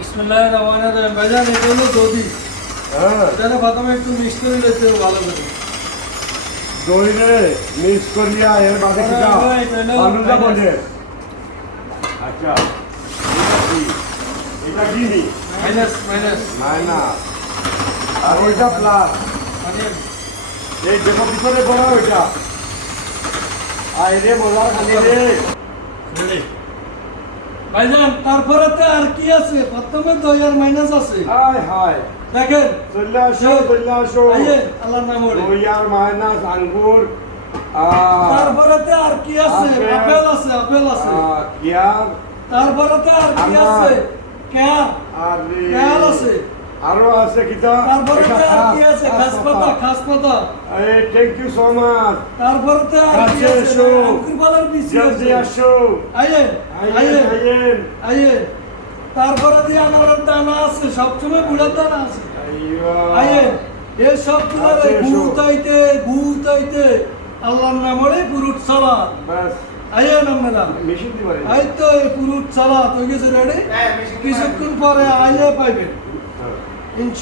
বিসমিল্লাহ রহমান রহিম। ভাইজান এটা হলো দধি হ্যাঁ প্রথমে একটু মিক্স করে নিতে ভালো করে। দইরে মিক্স করিয়া এর বাদে কি দাও. আলুটা বলে আচ্ছা। এটা কি? নি মাইনাস মাইনাস না আর ওইটা প্লাস এই দেখো পিছনে বড় ওইটা। আয় রে মজা খালি রে। ভাইজান তারপরে তো আর কি আছে? প্রথমে দুই আর মাইনাস আছে। হায় হায়। দেখেন চলে আসো চলে আসো। আল্লাহর নাম ওরে দই আর মাইনাস আঙ্গুর। তারপরে তো আর কি আছে? আপেল। আছে আপেল আছে। কিয়ার। তারপরে তো আর কি আছে? কেয়া আর। কেয়াল আছে। আরও আছে তারপরে তো কি আছে? খাস পাতা খাস পাতা এই থ্যাংক ইউ সো মাচ তারপরে তো আর কি আছে? আছে। আসো। আইয়ে আইয়েন আইয়ে আইয়ে তারপরে দিয়ে আনারের দানা আছে সবসময় বুড়ার দানা আছে। আইয়ো। এই সব তোমার আল্লাহর পুরুট বাস মেশিন দিবারে এই তো পুরুট গেছে রেডি কিছুক্ষণ পরে আইলে পাইবেন। হ্যাঁ। ইনশা